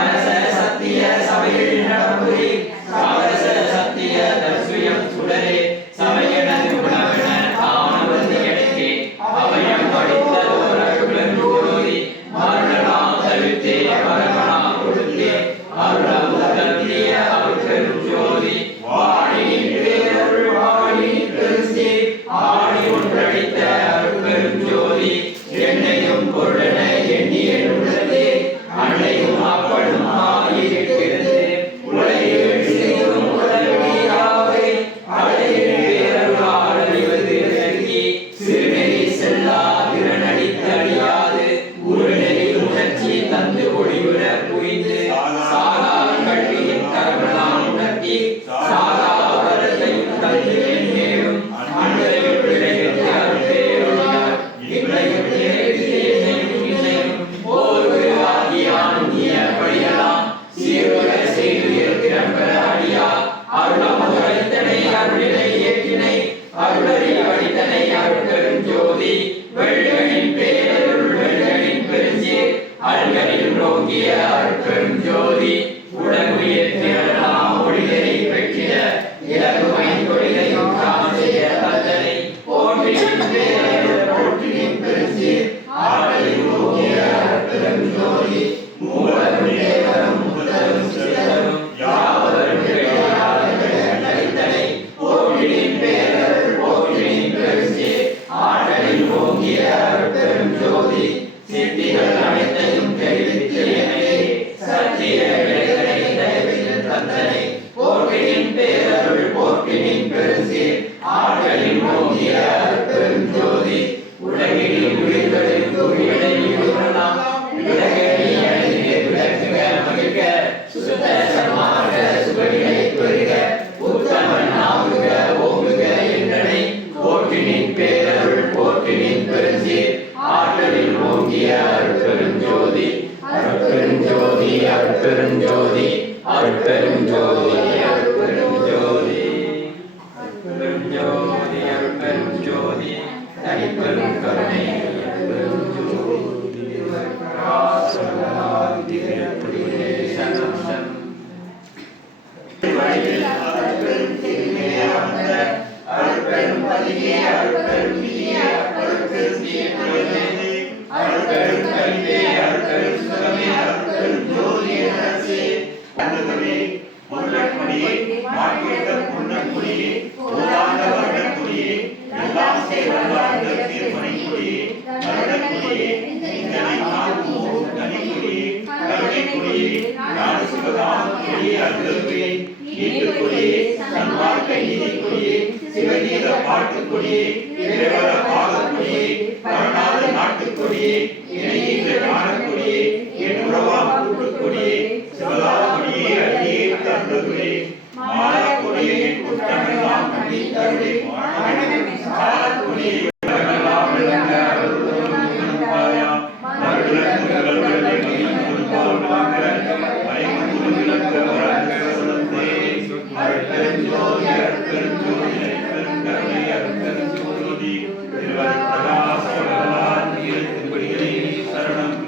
சமரச சத்திய சபையில் நடப்புரி சமரச சத்திய தர்சுயம் சுடரே சபையனது உணவென தானவதி எனக்கே அவையம் படித்ததோர் அருளன் ஜோதி மரணலாம் தவிர்த்தே மரணலாம் கொடுத்தே அருளம் தந்திய அருட்பெரும் ஜோதி வாணியின் பேரருள் வாணியின் பெருசே ஆணி ஒன்றடித்த அருட்பெரும் ஜோதி என்னையும் பொருளென எண்ணிய உள்ளதே அன்னையும் அப்படும் ஆகியிருக்கிறது உலகில் செய்யும் உடனடியாவை அடையின் பேரருளால் அறிவது விளங்கி சிறுநெறி செல்லா திறனடித்து அழியாது உருநெறி உணர்ச்சி தந்து ஒளிவுற புரிந்து சாகா கல்வியின் கரங்களால் உணர்த்தி சாகா வரத்தையும் தந்து எண்ணேடும் அன்றையும் விளைவித்து அருள்பேருளினார் இன்றையும் என்னையும் இன்னையும் ஓர்வு ஆகியானுங்கிய படியலாம் சீர்வர செய்து இருக்கிற அடியா அருளம் அளித்தனை அருளினை ஏற்றினை அருளறி அளித்தனை அருட்பெரும் ஜோதி வெள்களின் பேரருள் வெள்களின் பெருஞ்சி அல்களில் நோக்கிய அருட்பெரும் ஜோதி உலகுயிர் திரளாம் ஒளியை பெற்றிட இலகுமை தொழிலையும் காண செய்ய தந்தனை போற்றியின் பேரருள் போற்றியின் பெருஞ்சி ஆற்றலில் நோக்கிய அருட்பெரும் ஜோதி மூலரும் தேவரும் முதலும் சிலரும் யாவரும் அளித்தனை போற்றியின் பேரருள் போற்றியின் பெருஞ்சி ஆற்றலில் நோக்கிய அருட்பெரும் ஜோதி சித்திகள் அனைத்தையும் தெரிவித்து எனவே சத்திய விளைகளை தயவில் தந்தனை போற்றியின் பேரருள் போற்றியின் பெருஞ்சி ஆற்றலில் நோக்கிய அருட்பெரும் ஜோதி உலகில் உயிர்களுக்கு விடையிடலாம் விலகி அழிந்து விளக்குக மகிழ்க சுத்த சன்மார்க்க சுவடிகளை பெறுக உத்தமன் ஆகுக ஓங்குக என்றனை போற்றினின் பேரருள் போற்றினின் பெருஞ்சி ஆற்றலில் ஓங்கிய அருட்பெரும் ஜோதி அருட்பெரும் ஜோதி அருட்பெரும் ஜோதி அருட்பெரும் ஜோதி அருட்பெரும் ஜோதி அருட்பெரும் ஜோதி அருட்பெரும் ஜோதி தனிப்பெரும் கருணை அருட்பெரும் ஜோதி பிரகாசமாய் திகழ்படியே சரணம் வழியில் அருட்பெரும் திருமையே வந்த அருட்பெரும் பதியே அருட்பெரும் விதியே அருட்பெரும் பெருந்தியே அருட்பெரும் கல்வியே அருட்பெரும் சுகமே அருட்பெரும் ஜோதியே அரசே அருள்கவே பொருளக்குடியே மாற்றிட்ட பொன்னக்குடியே போதாந்த வருடக்குடியே எல்லாம் செய்வல்லாத தீர்ப்பனைக்குடியே வருடக்குடியே இங்கனை நாளும் கனிக்குடியே கருணைக்குடியே ஞான சிவகாமக்குடியே அருள்கவே நீட்டுக்குடியே சன்மார்க்க நீதிக்குடியே சிவகீத பாட்டுக்குடியே தேவர பாகக்குடியே கருணாத நாட்டுக்குடியே இணையீந்த ஞானக்குடியே என் உறவா கூட்டுக்குடியே சிவகாக்குடியே அடியே தருளுக்குடியே மாலக்குடியே குற்றமெல்லாம் கண்டித்தருளே சாலக்குடியே உலகெல்லாம் விளங்க அருளும் நன்பாயா மருளங்கள் விளங்கி முன்பாக மறைமுக விளக்க வழங்க சொல்லுதே அருட்பெரும் ஜோதி அருட்பெரும் ஜோதி அருட்பெரும் கருணை அருட்பெரும் ஜோதி திருவர் பிரகாசவல்லார் திருப்படிகளே சரணம்